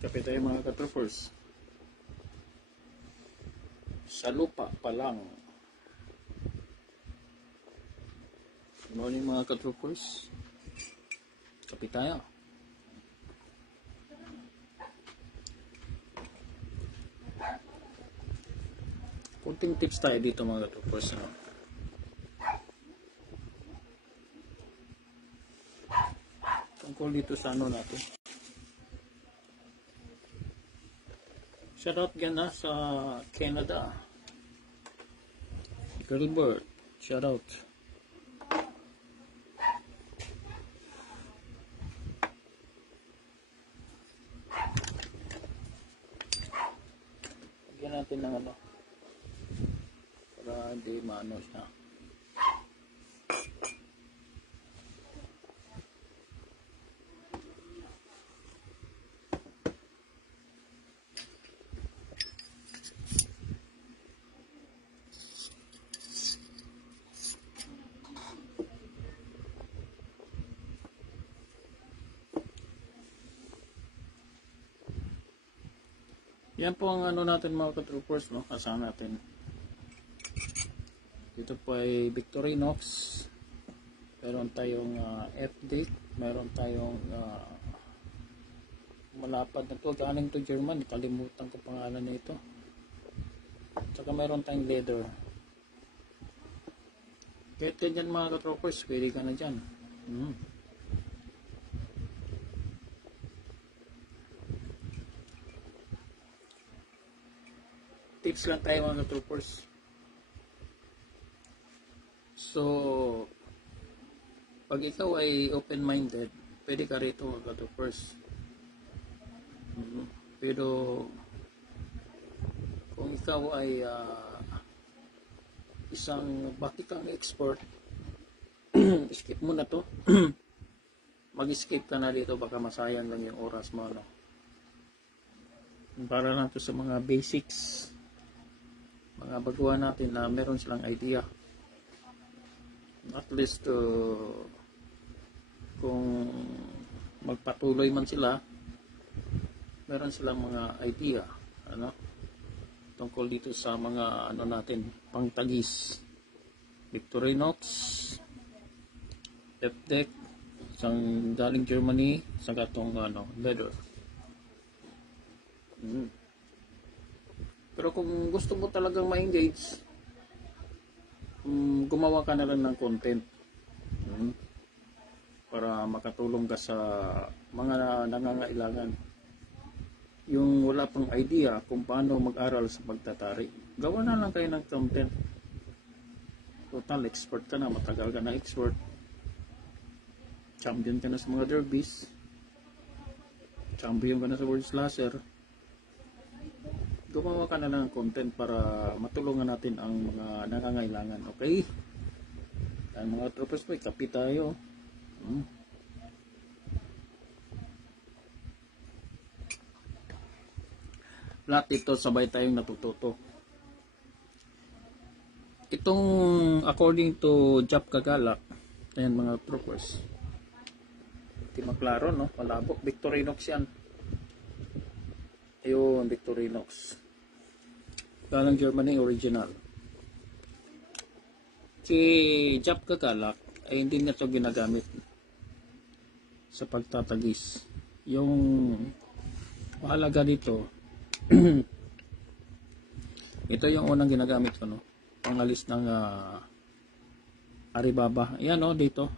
Kapit tayo mga ka-troopers. Sa lupa pa lang. Good morning mga ka-troopers. Kapit tayo. Kunting tips tayo dito mga ka-troopers. Tungkol dito sa ano natin. Shoutout gana sa Canada. Girlbird, shoutout. Lagyan natin ng ano para hindi maano siya. Yan po ang ano natin mga ka-troopers, no? Kasama natin. Dito po ay Victorinox. Meron tayong F-Date. Meron tayong malapad na to. Galing to German. Kalimutan ko pangalan na ito. Tsaka meron tayong leather. Kahit ganyan mga ka-troopers, pwede ka na dyan. Tips lang tayo mga troopers. So, pag ikaw ay open-minded, pwede ka rito mga troopers. Pero, kung ikaw ay isang bakikang expert, skip mo na to. Mag-skip ka na dito, baka masayang lang yung oras mo. No? Para lang to sa mga basics. Mga baguhan natin na meron silang idea. At least kung magpatuloy man sila, meron silang mga idea ano tungkol dito sa mga ano natin pangtagis. Victorinox, F-Deck, isang galing Germany, sa gatong leather. Pero kung gusto mo talagang ma-engage, gumawa ka na lang ng content para makatulong ka sa mga nangangailangan. Yung wala pang idea kung paano mag-aral sa pagtatari, gawa na lang kayo ng content. Total expert ka na, matagal ka na expert, champion ka na sa mga derbies, champion ka na sa world slasher. Gumawa ka na lang ng content para matulungan natin ang mga nangangailangan. Okay? Ang mga troopers po, kapit tayo. Lahat ito sabay tayong natututo. Itong according to Jap Kagalak, ayan mga troopers. Di maklaro, no? Malabo. Victorinox yan. Ayun, Victorinox. Galang Germany, original. Si Jap Kagalak ay hindi na ito ginagamit sa pagtatagis. Yung mahalaga dito, ito yung unang ginagamit ko, no? Pangalis ng Alibaba. Ayan, no? Dito.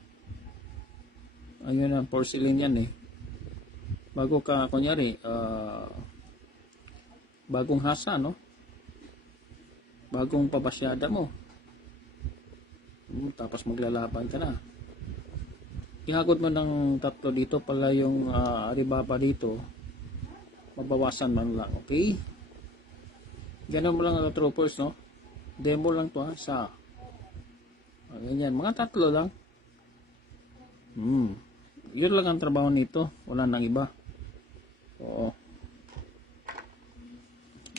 Ayun ang porcelain yan, eh. Bago ka, kunyari, bagong hasa, no? Bagong pabasyada mo. Tapos maglalaban ka na. Ihagod mo ng tatlo dito pala yung Alibaba dito. Mabawasan man lang, okay? Ganun mo lang ang troopers, no? Demo lang to, ha? Sa ganyan, mga tatlo lang. Yun lang ang trabaho nito. Wala nang iba. Oo.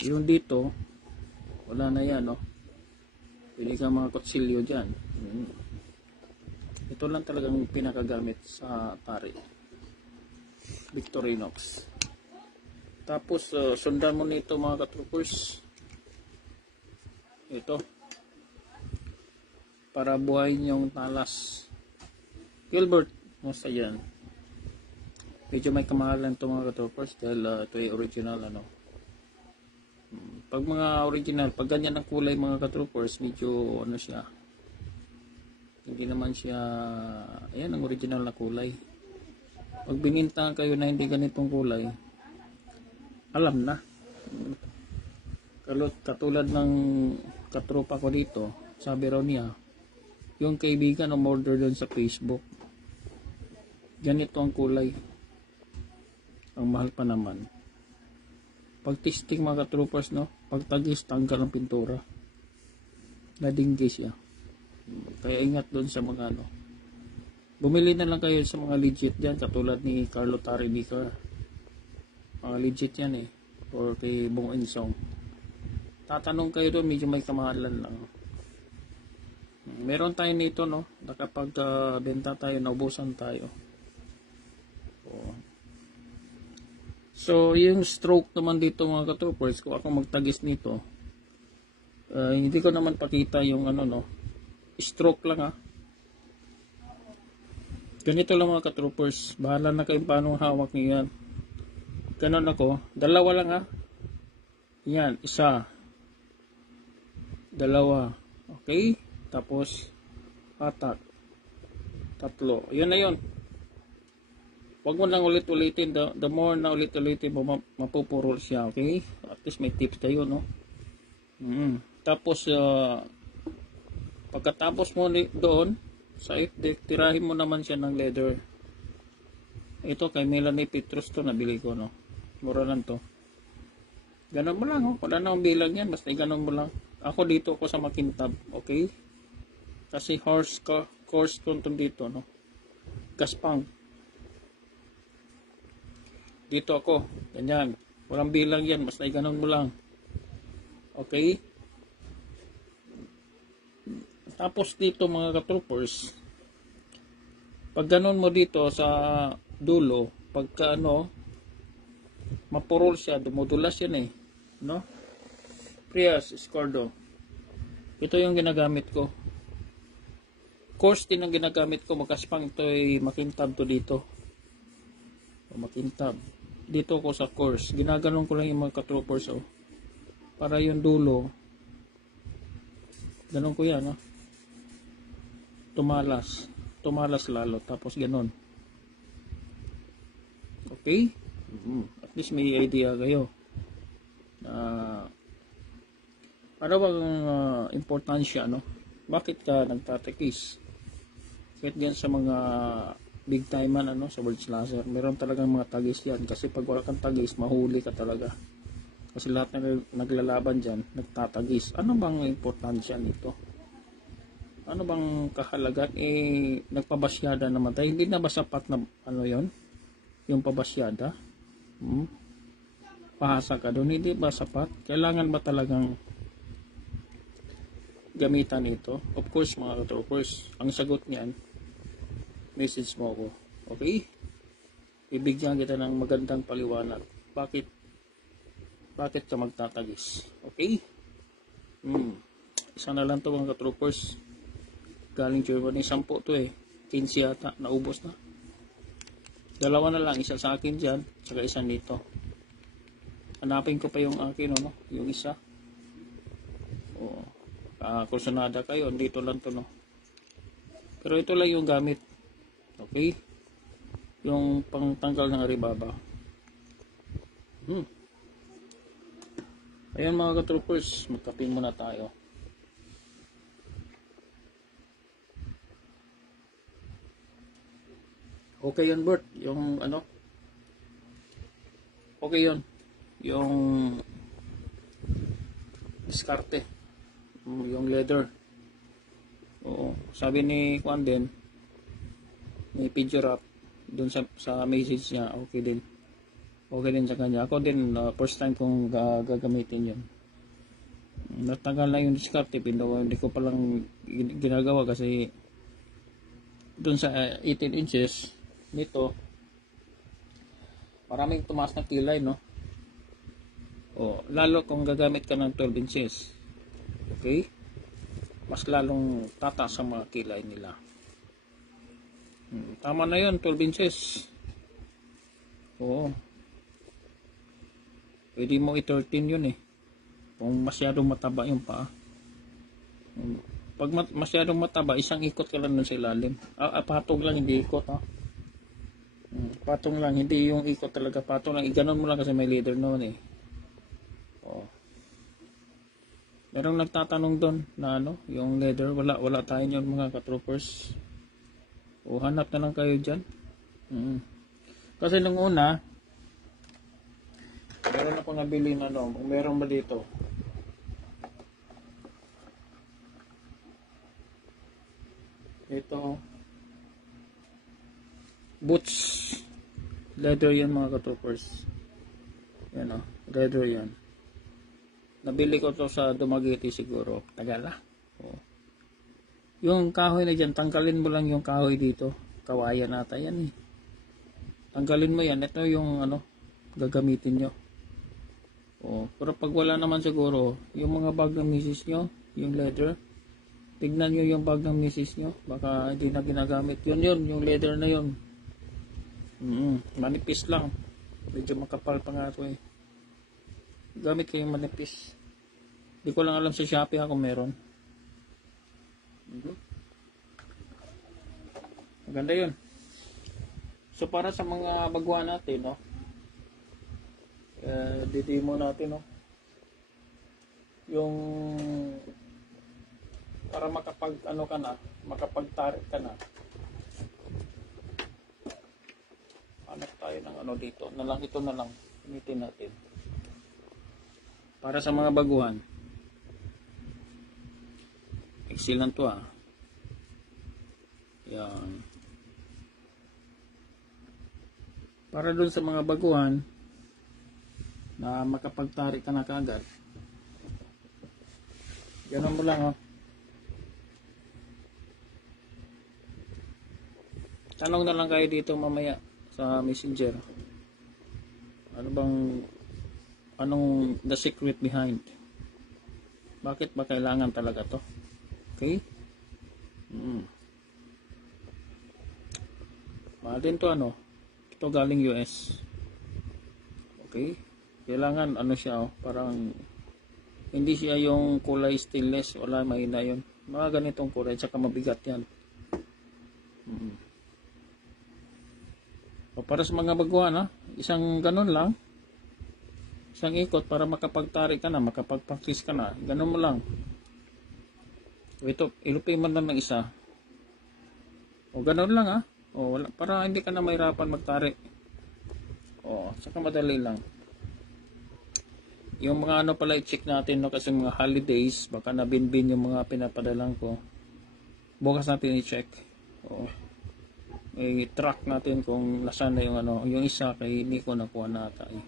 Yung dito, wala na yan, no? Pili ka mga kutsilyo dyan. Ito lang talagang pinakagamit sa tari. Victorinox. Tapos sundan mo nito mga katroopers. Ito. Para buhayin yung talas. Gilbert, nasa yan. Medyo may kamahalan ito mga katroopers dahil ito ay original ano. Pag mga original, pag ganyan ang kulay mga katroopers, medyo ano siya. Hindi naman siya, ayan ang original na kulay. Pag bininta kayo na hindi ganitong kulay, alam na. Katulad ng katropa ko dito, sabi raw niya, yung kaibigan umorder doon sa Facebook, ganito ang kulay. Ang mahal pa naman. Pag testing mga troopers, no? Pag tagis, tanggal ang pintura. Nadinggi siya. Kaya ingat doon sa mga ano. Bumili na lang kayo sa mga legit dyan, katulad ni Carlo Tarinicar. Mga legit yan eh. Or kay Bong Insong. Tatanong kayo doon, medyo may kamahalan lang. Meron tayo nito, no? Na kapag benta tayo, naubusan tayo. So, yung stroke naman dito mga katroopers, kung ako magtagis nito, hindi ko naman pakita yung ano, no? Stroke lang ha. Ganito lang mga katroopers. Bahala na kayo paano hawak niyo yan. Ganon ako. Dalawa lang ha. Yan. Isa. Dalawa. Okay. Tapos, patak. Tatlo. Yun na yun. Huwag mo lang ulit-ulitin. The more na ulit-ulitin mo, mapupurol siya. Okay? At least may tips tayo, no? Tapos, pagkatapos mo doon, sa ifdeck, tirahin mo naman siya ng leather. Ito, kay Melanie Petrus to, nabili ko, no? Mura lang to. Ganon mo lang, oh. Wala na akong bilang yan. Basta ganon mo lang. Ako dito ako sa Makintab. Okay? Kasi course control dito, no? Gaspang. Dito ako, ganyan. Walang bilang yan, basta ganon mo lang. Okay? Tapos dito mga katroopers, pag ganon mo dito sa dulo, pagka ano, mapurol siya, dumudulas yan eh. No? Prius, Escordo. Ito yung ginagamit ko. Course din ang ginagamit ko, makaspang ito ay Makintab to dito. O Makintab. Dito ko sa course, ginaganon ko lang yung mga katroopers oh. Para yung dulo ganon ko yan oh. Tumalas lalo, tapos ganon. Okay? At least may idea kayo ano bang importansya no? Bakit ka nagtatakis? Kahit yan sa mga big time man ano, sa World Slasher, meron talagang mga tagis yan. Kasi pag wala kang tagis, mahuli ka talaga. Kasi lahat na naglalaban dyan, nagtatagis. Ano bang importansya nito? Ano bang kahalagan? Nagpabasyada namatay. Hindi na ba sapat na ano yon? Yung pabasyada? Pahasa ka doon. Hindi ba sapat? Kailangan ba talagang gamitan ito? Of course mga katroopers, ang sagot niyan, message mo ako. Okay? Bibigyan kita ng magandang paliwanag. Bakit ka magtatagis? Okay? Isa na lang to mga katroopers. Galing Germany. 10 to eh. 15 yata. Naubos na. Dalawa na lang. Isa sa akin dyan. Saka isa dito. Hanapin ko pa yung akin. No? Yung isa. Kursunada kayo. Dito lang to. No? Pero ito lang yung gamit. Okay? Yung pangtanggal ng aribaba. Ayan mga katroopers, magkapin muna tayo. Okay yun Bert, yung ano? Okay yun. Yung diskarte. Yung leather. Oo. Sabi ni Juan din, may picture up dun sa message niya, okay din sa kanya. Ako din first time kong gagamitin yun. Natagal na yung diskarte, hindi ko palang ginagawa kasi dun sa 18 inches nito maraming tumaas na kilay no. O, lalo kung gagamit ka ng 12 inches. Okay? Mas lalong tataas ang mga kilay nila. Tama na yun, 12 inches. Oo. Pwede mo i-13 yun eh. Kung masyadong mataba yung paa. Pag masyadong mataba, isang ikot ka lang dun sa ilalim. Patong lang, hindi ikot ha. Patong lang, hindi yung ikot talaga. Patong lang, iganon mo lang kasi may leader noon eh. Oh. Merong nagtatanong doon na ano, yung leather, wala tayo yun mga ka-troopers. O hanap na lang kayo dyan. Kasi nung una, meron ako nabili na ano, meron ba dito? Ito, boots, leather yan mga ka-troopers. Yan o, leather yan. Nabili ko to sa Dumaguete siguro. Tagal na. Oh. Yung kahoy na dyan, tanggalin mo lang yung kahoy dito. Kawayan nata yan eh. Tanggalin mo yan. Ito yung ano, gagamitin nyo. Oh. Pero pag wala naman siguro, yung mga bag ng misis nyo, yung leather, tignan nyo yung bag ng misis nyo. Baka hindi na ginagamit. Yun, yung leather na yun. Manipis lang. Medyo makapal pa nga ito eh. Gamit ko yung manipis. Hindi ko lang alam sa Shopee kung meron. Maganda yun. So para sa mga baguhan natin, no? Didimo natin, no? Yung para makapag ano ka na, makapagtarik ka na. Hanap tayo ng ano dito. Ito na lang. Gamitin natin. Para sa mga baguhan. Excellent to ah. Yan. Para dun sa mga baguhan na makapagtarik ka na kagad. Ganun mo lang oh. Tanong na lang kayo dito mamaya sa messenger. Anong the secret behind? Bakit ba kailangan talaga to? Okay? Mahal din to ano? Ito galing US. Okay? Kailangan ano siya oh, parang hindi siya yung kulay stainless. Wala, mahina yun. Mga ganitong kulay, tsaka mabigat yan. O para sa mga baguhan ha? Isang ganun lang. Isang ikot para makapagtarik ka na, makapagpractice ka na. Ganun mo lang. Ito, ilupin mo lang ng isa. O ganun lang ha. O, wala, para hindi ka na mahirapan magtarik. O, saka madali lang. Yung mga ano pala i-check natin no, kasi mga holidays, baka nabinbin yung mga pinapadalang ko. Bukas natin i-check. O, i-track natin kung nasaan na yung ano. Yung isa kay hindi ko nakuha nata eh.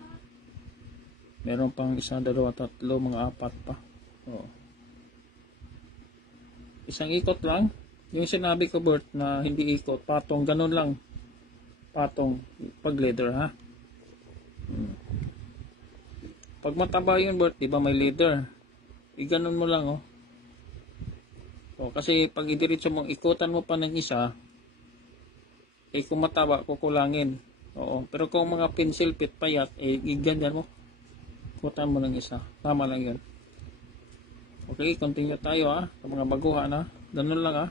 Meron pang isa, dalawa, tatlo, mga apat pa. Oh. Isang ikot lang. Yung sinabi ko Bert na hindi ikot, patong, ganun lang. Patong, pag leather ha. Pag mataba yun Bert, di ba may leather? Ganun mo lang oh. Oh, kasi pag idiretso mong ikutan mo pa ng isa, kung mataba, kukulangin. Oo. Pero kung mga pencil fit payat, ganyan mo. Ikutan mo ng isa. Tama lang yun. Okay, continue tayo ha. Sa mga baguhan ha. Ganun lang ha.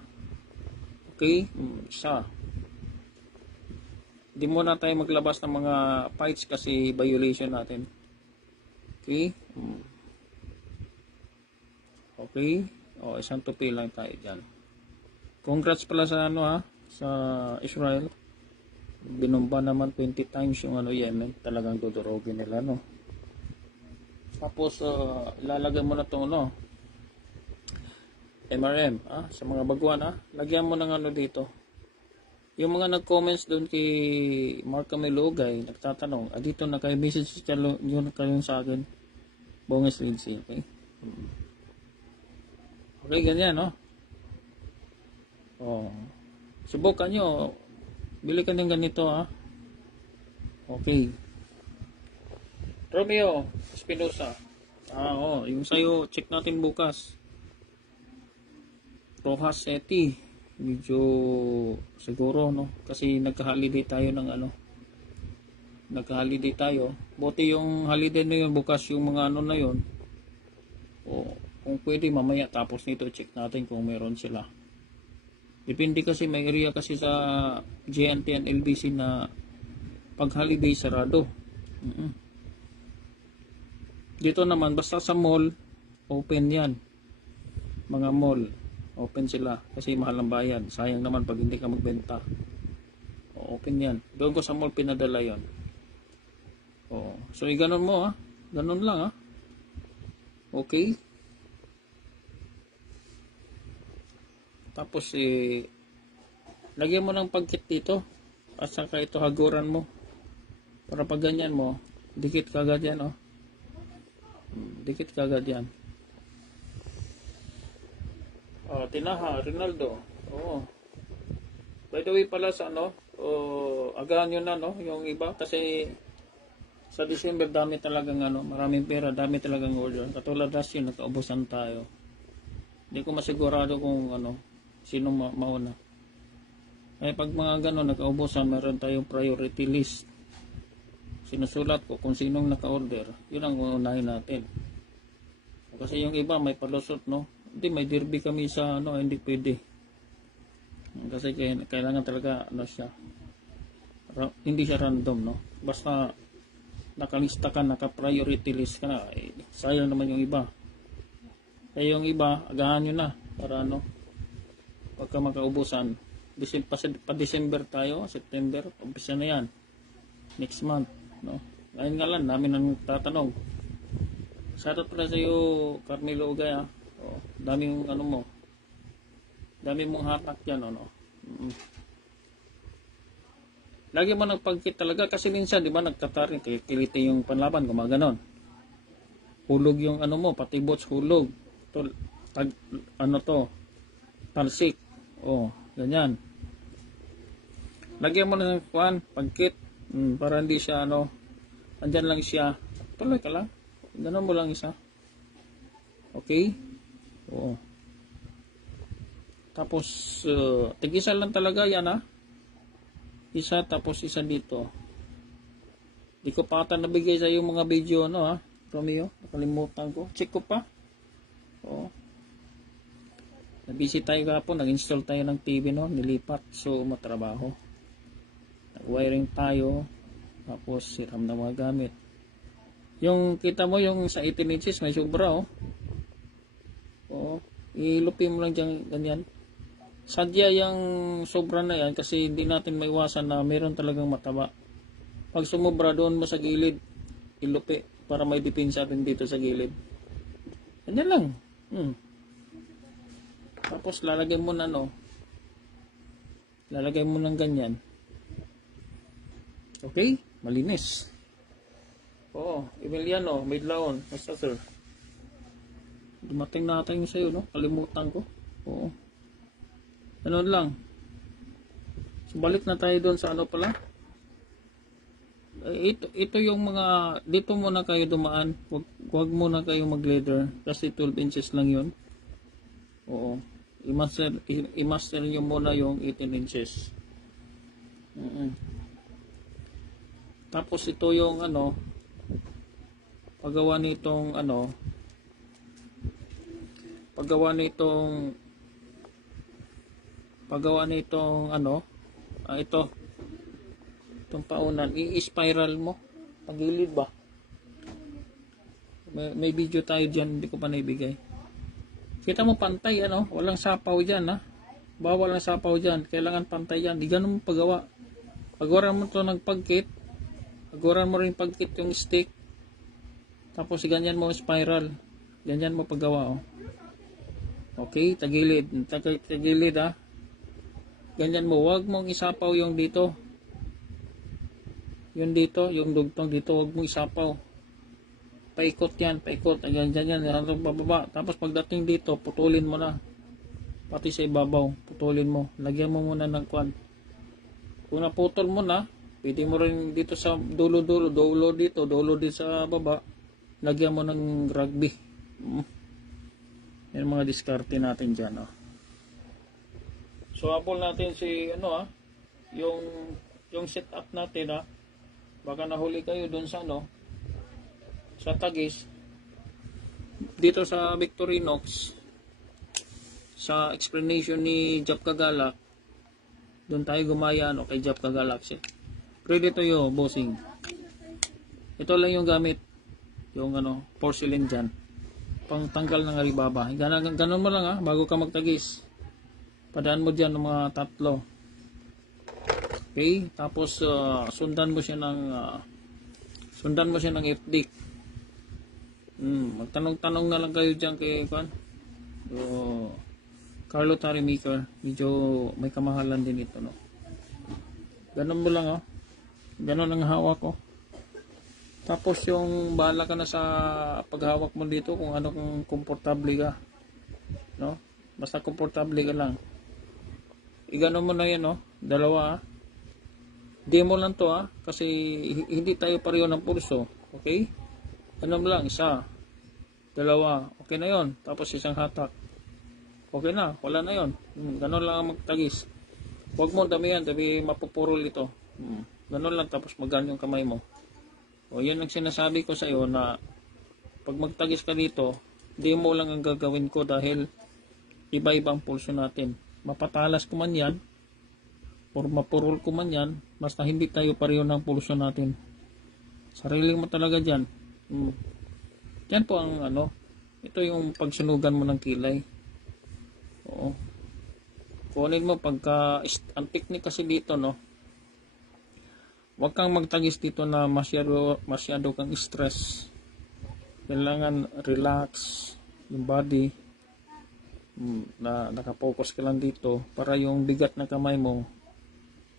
Okay, isa. Hindi muna tayo maglabas ng mga fights kasi violation natin. Okay. Okay. O, isang tupi lang tayo dyan. Congrats pala sa ano ha. Sa Israel. Binumba naman 20 times yung ano Yemen. Talagang dudurogin nila no. Tapos ilalagay mo na itong no, MRM sa mga baguhan lagyan mo ng ano dito. Yung mga nag-comments doon kay Mark Camilogay nagtatanong, dito na kayo message yun kayo sa akin. Bonges Lindsay, okay? Okay, ganyan no. Subukan nyo. Bili ka ng ganito Okay. Romeo Espinosa. Yung sa'yo, check natin bukas. Rojas Eti. Medyo siguro, no? Kasi nagka-holiday tayo ng ano. Nagka-holiday tayo. Buti yung holiday na yun, bukas yung mga ano na yun. O, kung pwede mamaya tapos nito, check natin kung meron sila. Depende kasi, may area kasi sa JNT and LBC na pag holiday sarado. Dito naman, basta sa mall, open yan. Mga mall, open sila. Kasi mahal ang bayad. Sayang naman pag hindi ka magbenta. Open yan. Doon ko sa mall pinadala yon. So, ganun mo, ha. Ganun lang, ha. Okay. Tapos, lagyan mo ng pagkit dito. At saka ito, haguran mo. Para pag ganyan mo, dikit kagad yan, oh. Dikit kagad yan. Tinaha, Rinaldo. By the way pala sa ano, agahan nyo na, no, yung iba. Kasi sa December dami talagang ano, maraming pera, dami talagang order. Katulad last year, nakaubusan tayo. Hindi ko masigurado kung ano, sino mauna. Pag mga gano'n, nakaubusan, meron tayong priority list. Sinusulat ko kung sinong naka-order, yun ang unahin natin. Kasi yung iba may palusot, no? Hindi, may derby kami sa ano, hindi pwede. Kasi kailangan talaga ano siya. Hindi siya random, no? Basta nakalista ka, naka-priority list ka na, sayang naman yung iba. Kaya yung iba, agahan nyo na para ano, pagka makaubusan. Pa December tayo, September, umpisa na yan. Next month, no? Ngayon nga lang, namin ang tatanong. Shoutout pala sa iyo, Carmelo Ugay, ha? Dami yung ano mo. Dami mong hatak yan, no? Lagi mo nagpagkit talaga kasi minsan, di ba, nagtatarin, kiliti yung panlaban, gumaganon. Hulog yung ano mo, pati bots hulog. Ano to, talsik. Ganyan. Lagyan mo na ng kuhan, pagkit, para hindi siya, ano, andyan lang siya. Tuloy ka lang. Ganon mo lang isa. Okay? Tapos, tig-isa lang talaga yan, ha? Isa, tapos isa dito. Di ko pa ata nabigay sa yung mga video, no, ha? Romeo, nakalimutan ko. Check ko pa. Nabisi tayo kapon, nag-install tayo ng TV, no? Nilipat, so matrabaho. Nag-wiring tayo. Tapos, siram na mga gamit. Yung, kita mo yung sa 18 inches, may sobra, ilupi mo lang dyan, ganyan. Sadya yung sobra na yan kasi hindi natin maiwasan na meron talagang mataba. Pag sumobra doon mo sa gilid, ilupi para may depensa rin dito sa gilid. Ganyan lang. Tapos lalagay mo na, no? Lalagay mo ng ganyan. Okay? Malinis. Emiliano, Midlaon. Basta, sir. Dumating natin yung sa'yo, no? Kalimutan ko. Ano lang. So, balik na tayo doon sa ano pala. Ito yung mga, dito muna kayo dumaan. Huwag muna kayo mag-leather. Kasi 12 inches lang yun. I-master nyo muna yung 18 inches. Tapos ito yung ano, paggawa nitong ano, ano, itong paunan, i-spiral mo pagilid ba. May video tayo dyan, hindi ko pa naibigay. Kita mo pantay, ano, walang sapaw dyan, ha. Bawal ang sapaw dyan, kailangan pantay yan. Di ganun mo paggawa. Pagawaran mo to ng pagkit, pagawaran mo rin pagkit yung stick, tapos ganyan mo spiral, ganyan mo paggawa. Okay, tagilid, tagilid, ha. Ganyan mo, wag mong isapaw yung dito. Yung dito, yung dugtong dito, wag mong isapaw. Paikot yan, paikot. Ganyan, bababa. Tapos pagdating dito, putulin mo na. Pati sa ibabaw, putulin mo. Lagyan mo muna ng kwan. Kung naputol mo na, Pwede mo rin dito sa dulo-dulo, dulo dito sa baba, lagyan mo ng rugby. Yan mga diskarte natin dyan. So habol natin si yung setup natin. Baka nahuli kayo dun sa sa Taguig, dito sa Victorinox, sa explanation ni Jap Kagalak. Doon tayo gumaya kay Jap Kagalak. Credit to you, bossing. Ito lang yung gamit, yung porcelain dyan, pang tanggal ng aribaba. Ganun mo lang bago ka magtagis. Padaan mo dyan ng mga 3. Okay, tapos sundan mo siya ng FD. Magtanong-tanong na lang kayo dyan kay Carlo Tarimiker. Medyo may kamahalan din ito, Ganun mo lang, ganun ang hawak ko. Tapos yung bahala ka na sa paghawak mo dito kung kung komportable ka, basta komportable ka lang. Igano mo na yan, dalawa. Demo lang to, kasi hindi tayo pareho ng pulso. Okay? Ano mo lang, 1, 2, okay na yon. Tapos isang hatak, okay na, wala na yon. Ganon lang ang magtagis. Huwag mo damihan, dami mapupurol ito. Ganon lang, tapos magaan yung kamay mo. O yan ang sinasabi ko sa iyo, na pag magtagis ka dito, demo lang ang gagawin ko dahil iba-iba ang pulso natin. Mapatalas ko man yan or mapurol ko man yan, basta hindi tayo pareho ng pulso natin. Sarili mo talaga dyan. Yan po ang ito yung pagsunugan mo ng kilay. Oo. Kunin mo ang technique kasi dito, huwag kang magtagis dito na masyado kang stress. Kailangan relax yung body, na nakapokus ka lang dito para yung bigat na kamay mo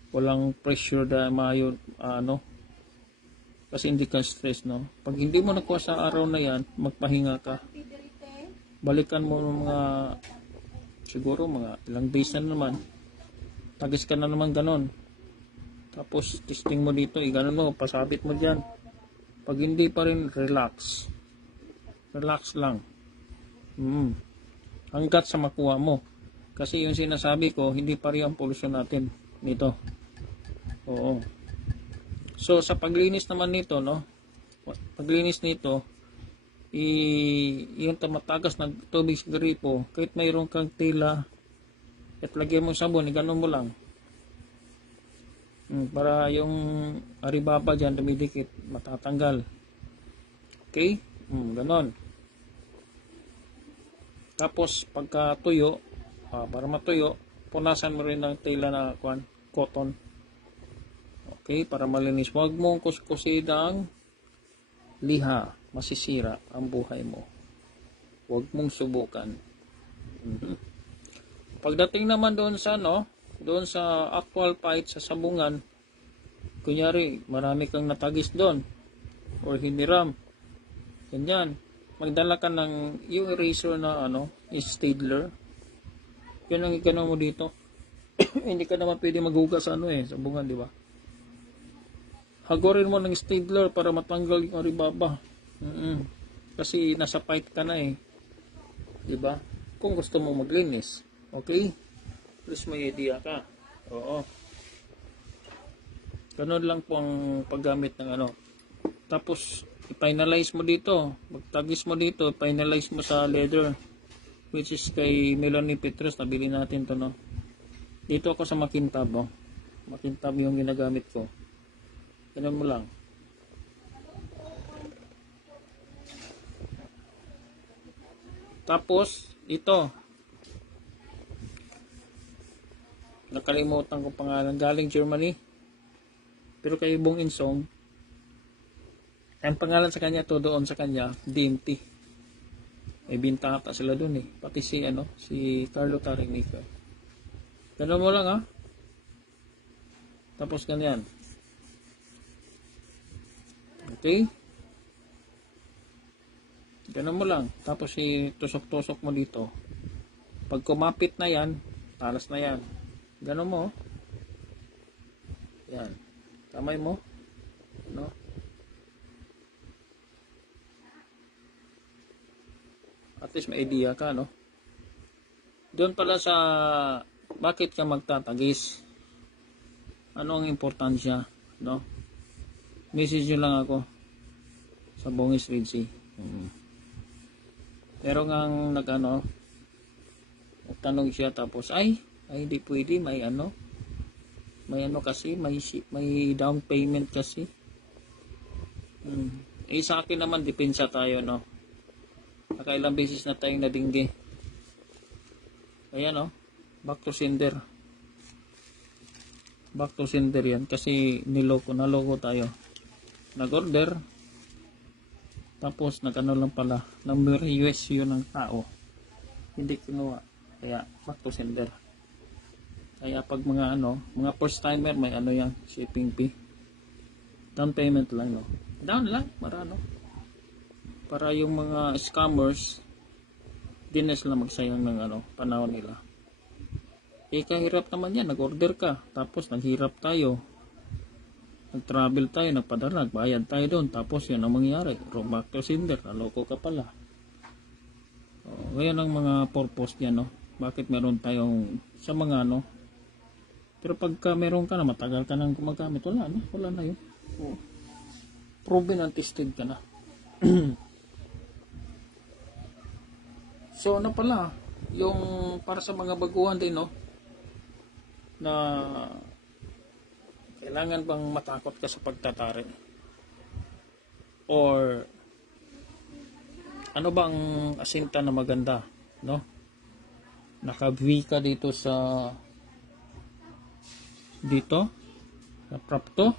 walang pressure kasi hindi ka stress, Pag hindi mo nakuha sa araw na yan, magpahinga ka. Balikan mo siguro mga ilang days na naman. Tagis ka na naman ganon. Tapos testing mo dito, ganon mo, pasabit mo dyan. Pag hindi pa rin, relax. Relax lang. Hanggat sa makuha mo. Kasi yung sinasabi ko, hindi pa rin ang pulso natin nito. Oo. So sa paglinis naman nito, paglinis nito, yung matagas na tubig sa gripo, kahit mayroon kang tela at lagyan mo sabon, ganun mo lang. Para yung aribaba dyan dumidikit, matatanggal. Okay? Ganon. Tapos pagka tuyo, para matuyo, punasan mo rin ng tela na cotton. Okay, para malinis. Huwag mong kuskusin ang liha, masisira ang buhay mo. Huwag mong subukan. Pagdating naman doon sa actual fight sa sabungan, kunyari marami kang natagis doon or hiniram, ganyan, magdala ka ng yung eraser na stadler. Yun ang ikano mo dito. Hindi ka naman pwede maghugas sa sabungan, di ba? Hagorin mo ng stadler para matanggal yung aribaba. Kasi nasa fight ka na di ba? Kung gusto mo maglinis, okay? Please may idea ka. Oo. Ganun lang po ang paggamit ng Tapos i-finalize mo dito, magtagis mo dito, finalize mo sa leather, which is kay Melanie Petrus, nabili natin to, Dito ako sa Makintab, Makintab yung ginagamit ko. Ganun mo lang. Tapos ito, nakalimutan ko pangalan, galing Germany, pero kay Bong Insong, ang pangalan sa kanya to, doon sa kanya DMT, may binta ata sila doon pati si Carlo Tarimiker. Ganun mo lang tapos ganyan. Okay, ganun mo lang. Tapos tusok-tusok mo dito. Pag kumapit na yan, talas na yan. Ganun mo. Yan. Kamay mo, no? At least may idea ka, no? Doon pala sa bakit ka magtatagis. Ano ang importansya, no? Message nyo lang ako sa Bongis Red Sea. Pero ngang tanong siya tapos ay hindi pwede, may kasi, may down payment kasi. Sa akin naman depensa tayo, no? Nakailang beses na tayong nadinggi. Ayan, no? Back to sender yan kasi naloko tayo. Nag-order tapos lang pala number US yun ng tao, hindi kinuha, kaya back to sender. Kaya pag mga first timer, may yan, shipping fee, down payment lang, no? Down lang para yung mga scammers di na sila magsayang ng panahon nila. Kahirap naman yan, nag-order ka tapos naghirap tayo, nag-travel tayo, nagpadala, nagbayad tayo doon, tapos yun ang mangyari, back to sender, naloko ka pala. Ngayon ang mga purpose niya, no? Bakit meron tayong sa mga pero pagka meron ka na, matagal ka nang gumagamit, wala na yun. Proven and tested ka na. So pala yung para sa mga baguhan din, no, na kailangan bang matakot ka sa pagtatari, or ano bang asinta na maganda, no? Naka-V ka dito sa prapto,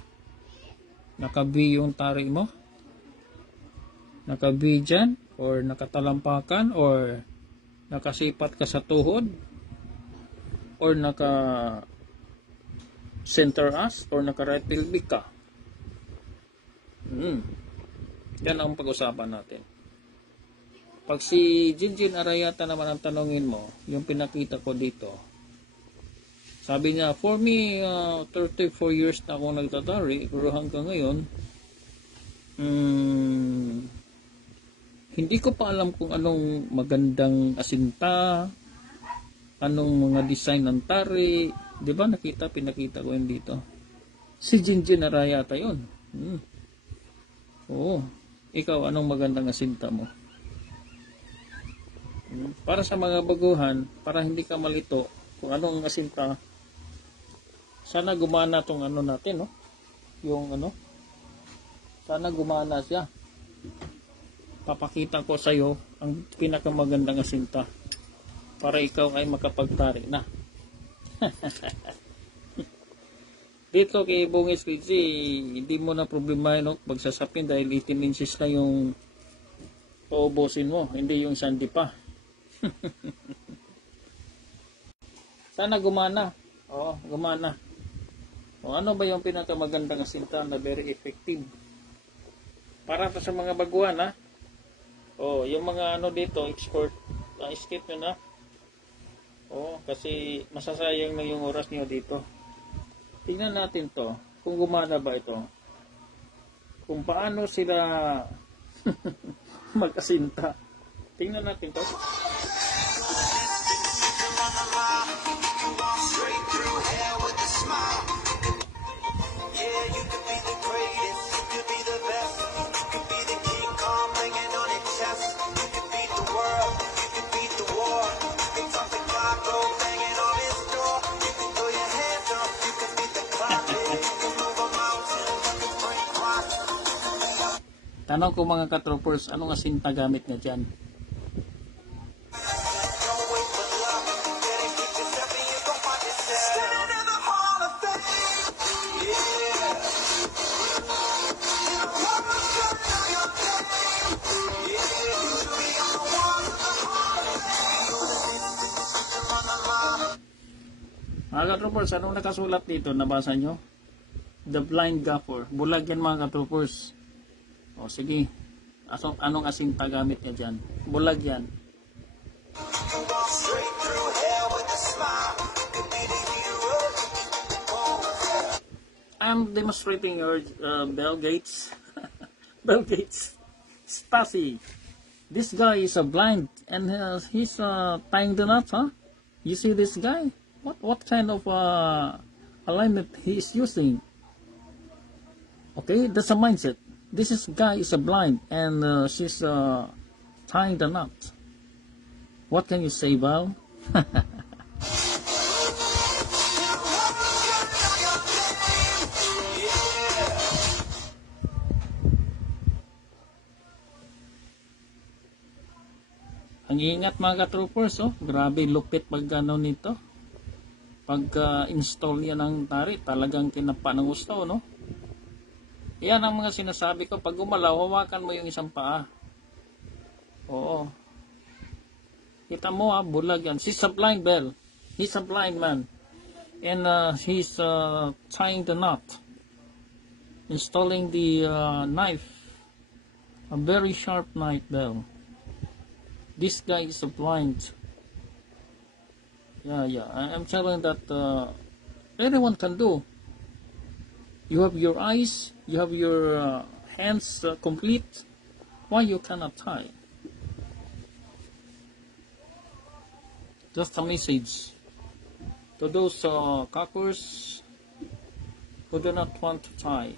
naka-V yung tari mo, naka-V dyan, or nakatalampakan, or nakasipat ka sa tuhod, or naka center as, or naka right pelvic ka. Yan ang pag-usapan natin. Pag si Jinjin Arayata naman ang tanongin mo, yung pinakita ko dito, sabi niya, for me, 34 years na akong nagtatari, pero hanggang ngayon, hindi ko pa alam kung anong magandang asinta, anong mga design ng tari. Di ba pinakita ko yun dito. Si Jinjin Arayata yun. Oo. Ikaw, anong magandang asinta mo? Para sa mga baguhan, para hindi ka malito kung anong asinta, sana gumana tong natin, no? Yung sana gumana siya. Papakita ko sa iyo ang pinakamagandang asinta para ikaw ay makapagtari na. Dito kay Bongis Red Sea, hindi mo na problema, no, pagsasapin dahil 18 inches na yung uubusin mo, hindi yung sandi pa. Sana gumana. Oo, gumana. O ano ba yung pinakamagandang asinta na very effective? Para sa mga baguhan, ha? O, yung mga dito, export, skip nyo na. O, kasi masasayang na yung oras nyo dito. Tingnan natin to, kung gumana ba ito. Kung paano sila mag-asinta. Tingnan natin to. Tanong ko mga katroopers, anong asinta gamit niya dyan? Mga katroopers, anong nakasulat dito? Nabasa nyo? The Blind Gaffer. Bulag yan mga katroopers. O sige, anong asinta gamit niya dyan? Bulag yan. I'm demonstrating your Bill Gates. Bill Gates. Stasi. This guy is blind and he's tying the knot, huh? You see this guy? What kind of alignment he is using? Okay, that's a mindset. This guy is blind and she's tying the knot. What can you say, Val? Ang ingat mga ka-troopers, oh. Grabe lupit pag ano nito. Pag install yan ng tari, talagang kinapa ng gusto, no? Yan ang mga sinasabi ko. Pag gumalaw, hawakan mo yung isang paa. Oo. Kita mo ha, bulag yan. She's a blind bell. He's a blind man. And he's tying the knot. Installing the knife. A very sharp knife bell. This guy is blind. Yeah. I'm telling that anyone can do. You have your eyes, you have your hands complete. Why you cannot tie? Just a message to those cockers who do not want to tie.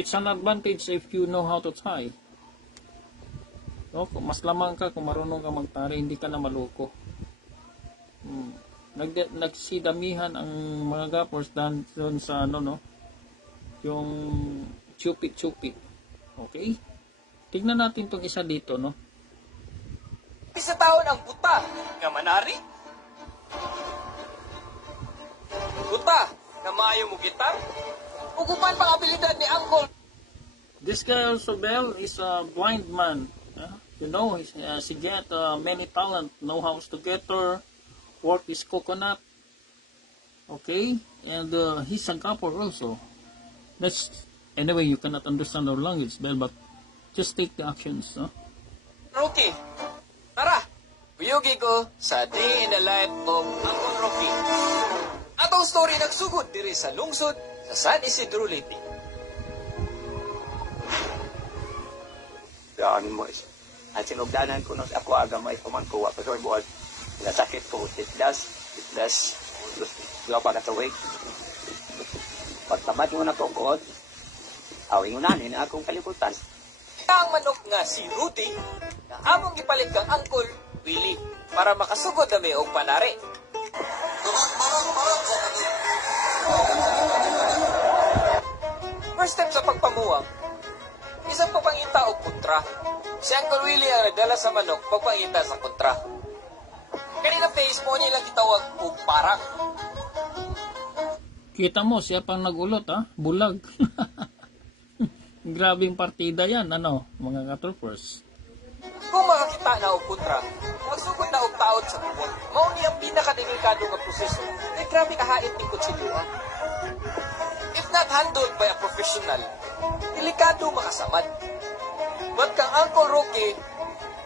It's an advantage if you know how to tie. No? Mas lamang ka kung marunong ka magtari, hindi ka na maloko. Nagsidamihan ang mga gapors doon sa ano, no? Yung chupit-chupit. Okay? Tignan natin tong isa dito, no? Isa taon ang buta nga manari. Buta nga maayo mo gitar. Ugupan pang abilidad ni Uncle. This guy also, Bell, is a blind man. You know, he get many talent, know how to getter, work his coconut. Okay? And he's a gapper also. Anyway, you cannot understand our language, Bell, but just take the actions, no? Rocky, tara! Buyugi ko sa Day in the Life of Uncle Rocky. Atong story nagsugod diri sa lungsod sa San Isidro Leyte. Daan mo is. At sinugdanan ko nung ako agamay kumankuha pa sa buwan. Nasakit ko, titdas, dua pa katawig. Pagtabat mo na tukod, awing unanin akong kalibutan. Ang manok nga si Rudy na among gipalit kang Uncle Willie para makasugod na may og panari. First step sa pagpamuwang, isang papangita o kontra. Si Uncle Willie ang nagdala sa manok pagpangita sa kontra. Kanina face mo niya lang gitawag og parang. Kita mo, siya pang nagulot, ha? Bulag. Grabing partida yan, ano, mga ka-troopers. Kung makakita na og kontra, magsugod na og taod sa buwan. Mao ni ang pinakadelikado nga proseso. Ay grabe kahait ni kutsilyo. If not handled by a professional, delikado makasamad. But kang Uncle Rocky,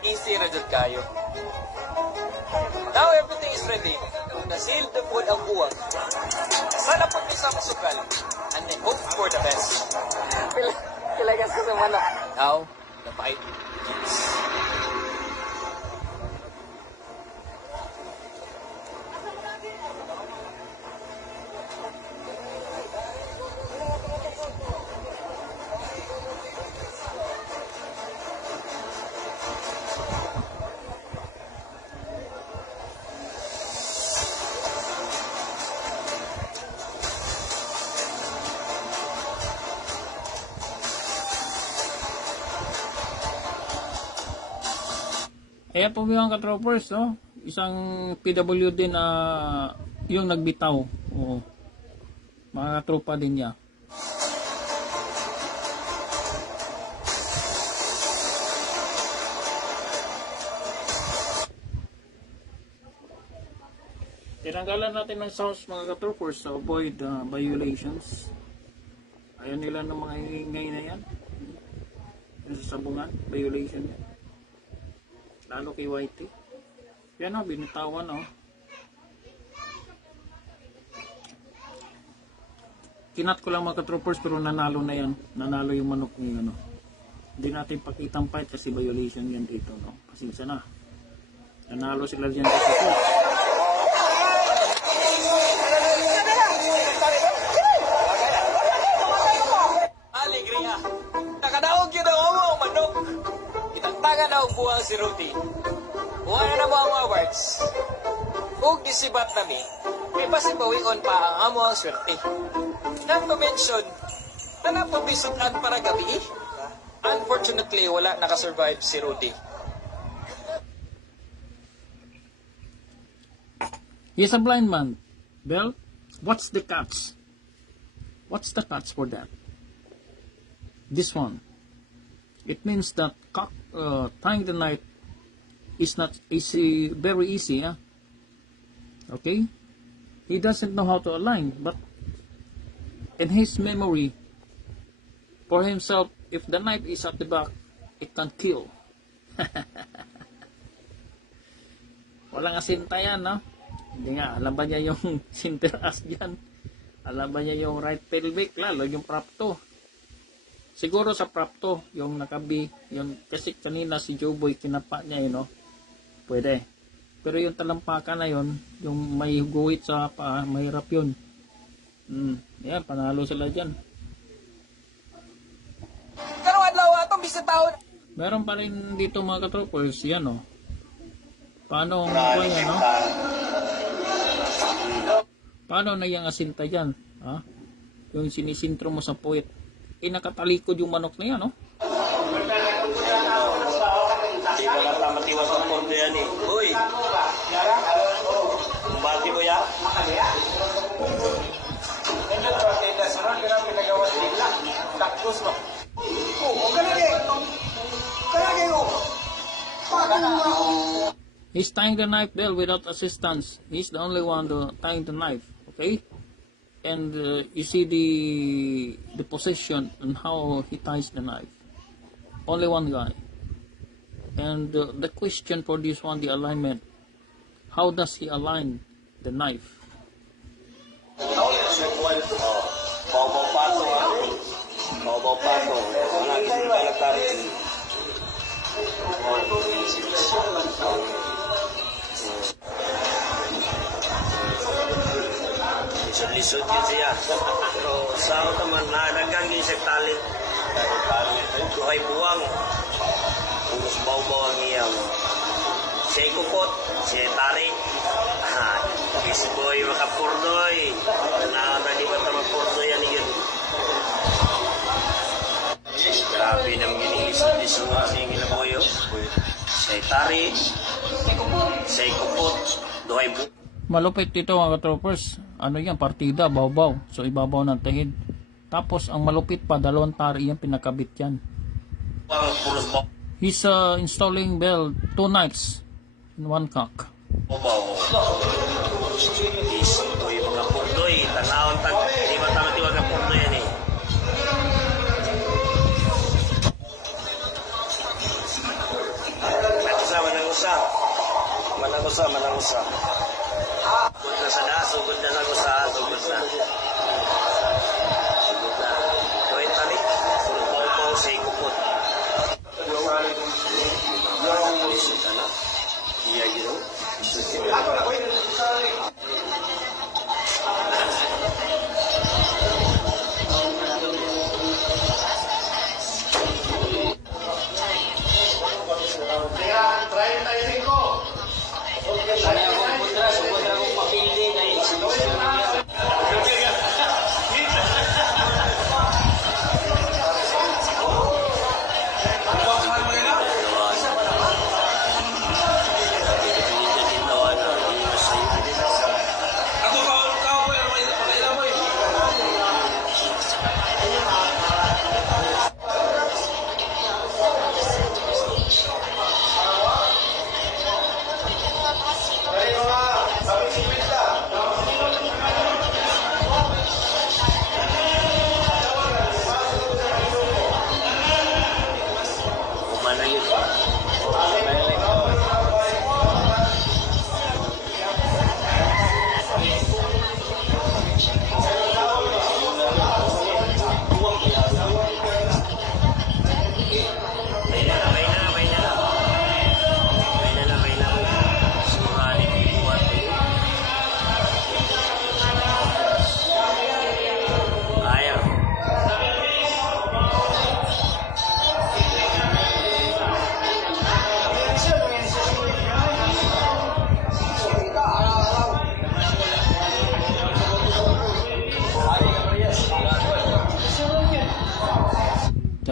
easy na dyan kayo. Now everything is ready. Kung nasil the food ang buwang, sana pag isa masukal, and then hope for the best. Kilagas ko sa manok. Now, the fight begins. Kaya po mga ka-troopers, no? Isang PWD na yung nagbitaw. Oo. Mga tropa din niya. Tinanggalan natin ng sounds mga ka-troopers to avoid violations. Ayaw nila ng mga ingay na yan. Yung sa sabungan, violation yan. Lalo kay Whitey. Yan o, binitawan o. Kinat ko lang mga ka-troopers pero nanalo na yan. Nanalo yung manok niya, ano. Hindi natin pakitang fight kasi violation yan dito, no. Pasensya na. Nanalo sila dyan sa support. Alegria. Nakadaog yun ang amo ang manok. Itagtagan na ang buwang si Rudy. Kuha na mo ang awards. Ug gisibat nami, may pasibawion pa ang amo ang swerte. Not to mention, na napabisutan para gabi. Unfortunately, wala nakasurvive si Rudy. He's a blind man. Well, what's the catch? What's the catch for that? This one. It means that tying the knife is not easy, very easy. Huh? Okay? He doesn't know how to align, but in his memory, for himself, if the knife is at the back, it can kill. Walang asinta yan, no? Hindi nga, alam ba niya yung center as dyan? Alam ba niya yung right pelvic, lalo yung prapto? Siguro sa prapto, yung nakabi, yung, kasi kanina si Joeboy, kinapa niya yun, no? Pwede. Pero yung talampakan na yun, yung may guhit sa paa, mahirap yun. Yan, panalo sila dyan. Karong adlaw atong bisitaon. Meron pa rin dito mga ka-troopers, yan o. Paano ang mga yan, no? Paano na yung asinta dyan? Ha? Yung sinisintro mo sa puwit. Nakatalikod yung manok na yan, no? Hindi ko lang matiwas ang pondo yan eh. Uy! Bati mo yan? He's tying the knife bell without assistance. He's the only one tying the knife. Okay? And you see the position and how he ties the knife. Only one guy. And the question for this one, the alignment. How does he align the knife? Baw-baw pato ha? Baw-baw pato. Wala kasi palatarin. Lisod-lisod yun siya. Pero sa ako naman, nadagang yung isang talent. Kuhay buwang. Punos baw-baw ang iyang. Siya'y kupot, siya'y tarik. Busy boy, makapurdoy. Nakakatali ba ito magpurdoy yan yun? Grabe naman yun yung lisod-lisod nga siyang ilaboyo. Siya'y tarik. Siya'y kupot. Duhay buwang. Malupit dito mga troopers. Ano yan? Partida, baw-baw. So ibabaw ng tahid. Tapos ang malupit pa, dalawang tari yung pinakabit yan. He's installing bell 2 knives in 1 cock. Uy, mga purdoy. Tanawang di ba tama-tiwag ang purdoy yan eh. Managusa. Sugod na sa da, sugod na sa gusa, sugod na. Tuwing talik, puro paw-paw sa ikupot. Iya gitu.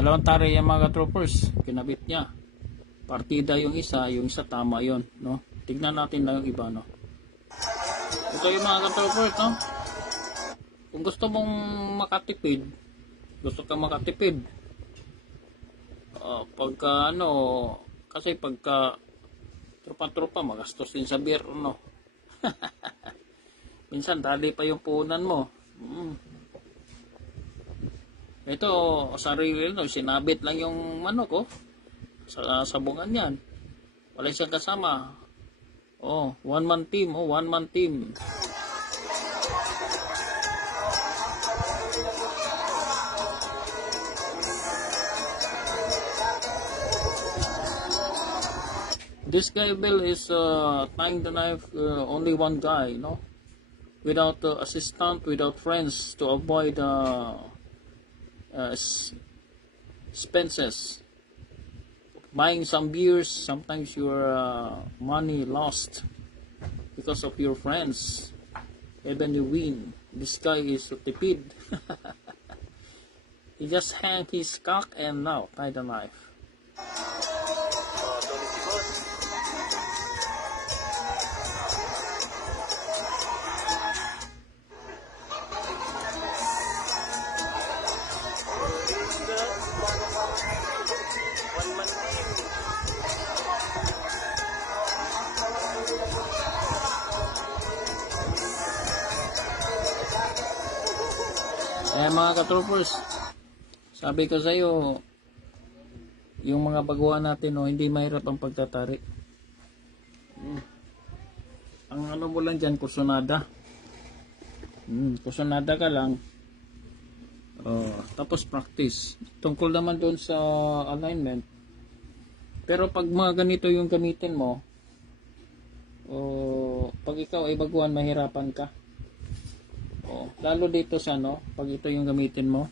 Dalawang tari yung mga troopers, kinabit niya. Partida yung isa tama yon, no? Tignan natin lang yung iba, no? Ito yung mga troopers, no? Kung gusto mong makatipid, pagka ano, kasi pagka tropa-tropa, magastos din sa beer, no? Minsan, dali pa yung puhunan mo. Ito, sarili, no? Sinabit lang yung manok, oh. Sa sabungan yan. Wala siyang kasama. Oh, one man team. This guy Bill is tying the knife only one guy, no? Without assistant, without friends, to avoid expenses. Buying some beers, sometimes your money lost because of your friends. Even you win. This guy is a tipid. He just hang his cock and now tie the knife. Mga ka-troopers, sabi ko sa iyo, yung mga baguhan natin, no, hindi mahirap ang pagtatari. Ang ano mo lang dyan, kursunada. Kursunada ka lang. Tapos practice. Tungkol naman doon sa alignment. Pero pag mga ganito yung gamitin mo, pag ikaw ay baguhan, mahirapan ka. Lalo dito sa pag ito yung gamitin mo,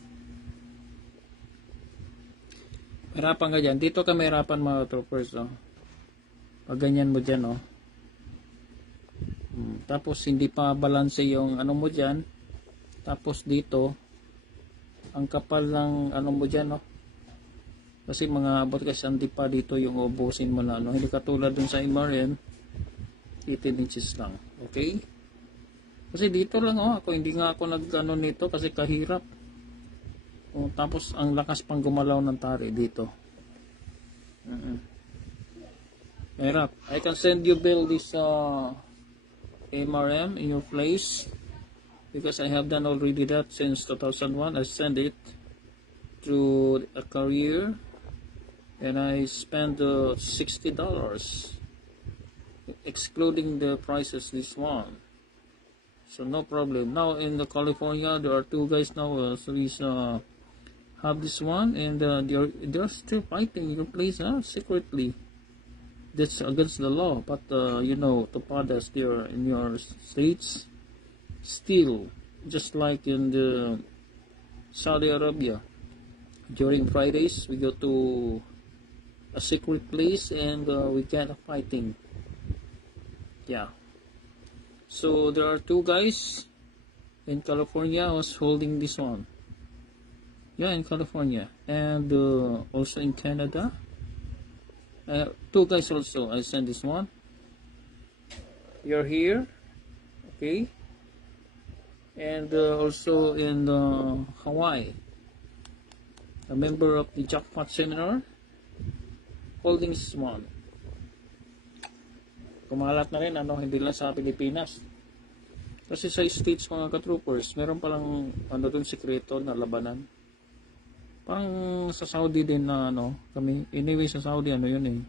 mahirapan ka dyan. Dito ka mahirapan, mga troopers, pag ganyan mo dyan, tapos hindi pa balanse yung ano mo dyan. Tapos dito ang kapal ng ano mo dyan, kasi mga abot kasi hindi pa dito yung ubusin mo na, hindi katulad dun sa MRM 18 inches lang. Okay, kasi dito lang, ako hindi nga ako nag-ano nito kasi kahirap. Tapos ang lakas pang gumalaw ng tari dito. Hirap. I can send you Bill this MRM in your place because I have done already that since 2001. I send it through a courier and I spent $60 excluding the prices this one. So no problem. Now in the California, there are two guys now. So he's have this one, and they're still fighting your place, secretly. That's against the law. But Topadas there in your states, still just like in the Saudi Arabia. During Fridays, we go to a secret place and we get a fighting. Yeah. So there are two guys in California who's holding this one. Yeah, in California, and also in Canada. Two guys also. I send this one. You're here, okay, and also in Hawaii. A member of the Jackpot Seminar holding this one. Kumalat na rin, hindi lang sa Pilipinas. Kasi sa States, mga ka-troopers, meron palang doon sikreto na labanan. Parang sa Saudi din na kami. Anyway, sa Saudi yun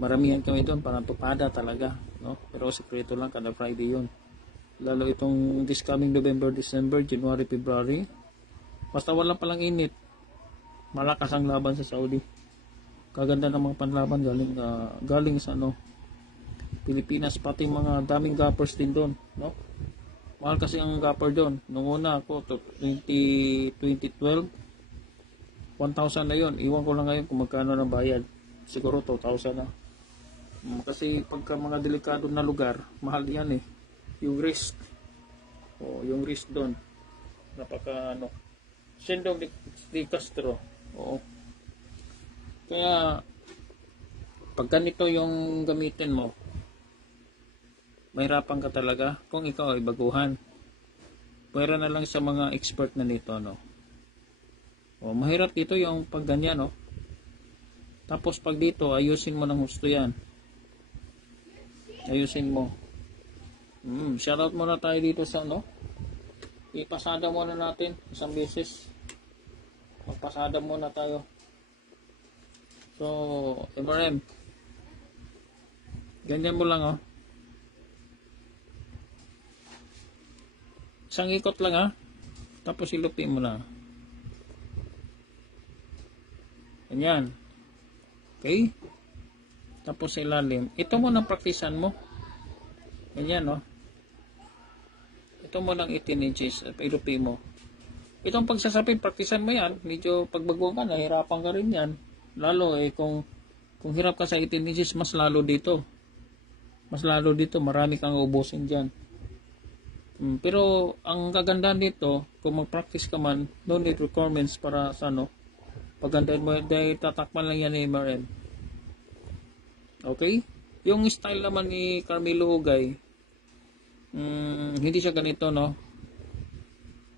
maramihan kami doon, parang tupada talaga, Pero sikreto lang, kada Friday yun. Lalo itong this coming November, December, January, February. Basta wala palang init. Malakas ang laban sa Saudi. Kaganda ng mga panlaban galing sa Pilipinas, pati mga daming gappers din doon, Mahal kasi ang gapper doon. Nung una ako, 2012, 1,000 na yun. Iwan ko lang ngayon kung magkano ng bayad. Siguro 2,000 na. Kasi pagka mga delikado na lugar, mahal yan Yung risk. Yung risk doon. Napaka Sendong de Castro. Oo. Kaya, pag ganito yung gamitin mo, mahirapan ka talaga kung ikaw ay baguhan. Pwera na lang sa mga expert na nito, no? O, mahirap dito yung pag ganyan, no? Tapos pag dito, ayusin mo ng husto yan. Ayusin mo. Shoutout muna tayo dito sa, no? Ipasada muna natin isang beses. Magpasada muna tayo. So, MRM. Ganyan mo lang, oh. Isang ikot lang, ha. Tapos ilupin mo na. Ganyan. Okay? Tapos sa ilalim. Ito mo nang praktisan mo. Ganyan, no. Ito mo nang 18 inches. Ilupin mo. Itong pagsasapin, praktisan mo yan. Medyo pagbago ka, nahirapan ka rin yan. Lalo, kung hirap ka sa 18 inches, mas lalo dito. Mas lalo dito, marami kang ubusin dyan. Pero, ang kagandahan dito, kung mag-practice ka man, no need requirements para sa ano, pagandahan mo, dahil tatakpan lang yan ni MRM. Okay? Yung style naman ni Carmelo Ugay, hindi siya ganito, no?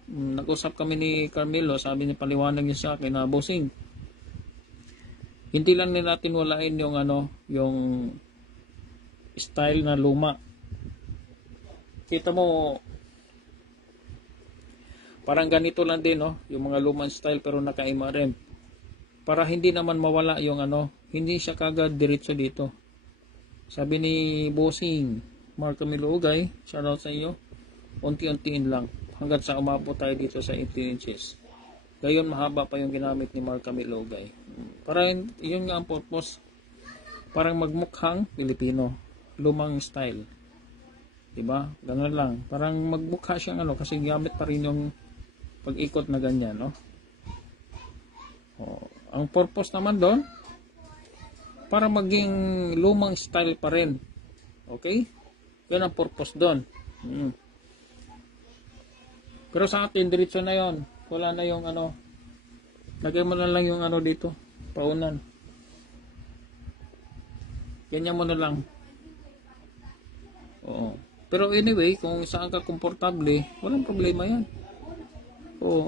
Nag-usap kami ni Carmelo, sabi niya, paliwanag niya sa akin na, bossing, hindi lang natin walain yung ano, yung style na luma. Kita mo, parang ganito lang din, no? Yung mga lumang style pero naka-MRM. Para hindi naman mawala yung ano, hindi siya kagad diretso dito. Sabi ni Bossing, Mark Camilo Ugay, shoutout sa iyo, unti-untiin lang. Hanggang sa umabot tayo dito sa 18 inches. Gayon mahaba pa yung ginamit ni Mark Camilo Ugay. Para yun nga ang purpose. Parang magmukhang Pilipino. Lumang style. Diba? Ganun lang. Parang magmukha siyang ano, kasi gamit pa rin yung pag-ikot na ganyan, no? Ang purpose naman doon, para maging lumang style pa rin. Okay? Yun ang purpose doon. Pero sa atin, diretso na yon. Wala na yung ano, lagay mo na lang yung ano dito, paunan. Ganyan mo na lang. Oo. Pero anyway, kung saan ka komportable, walang problema yan.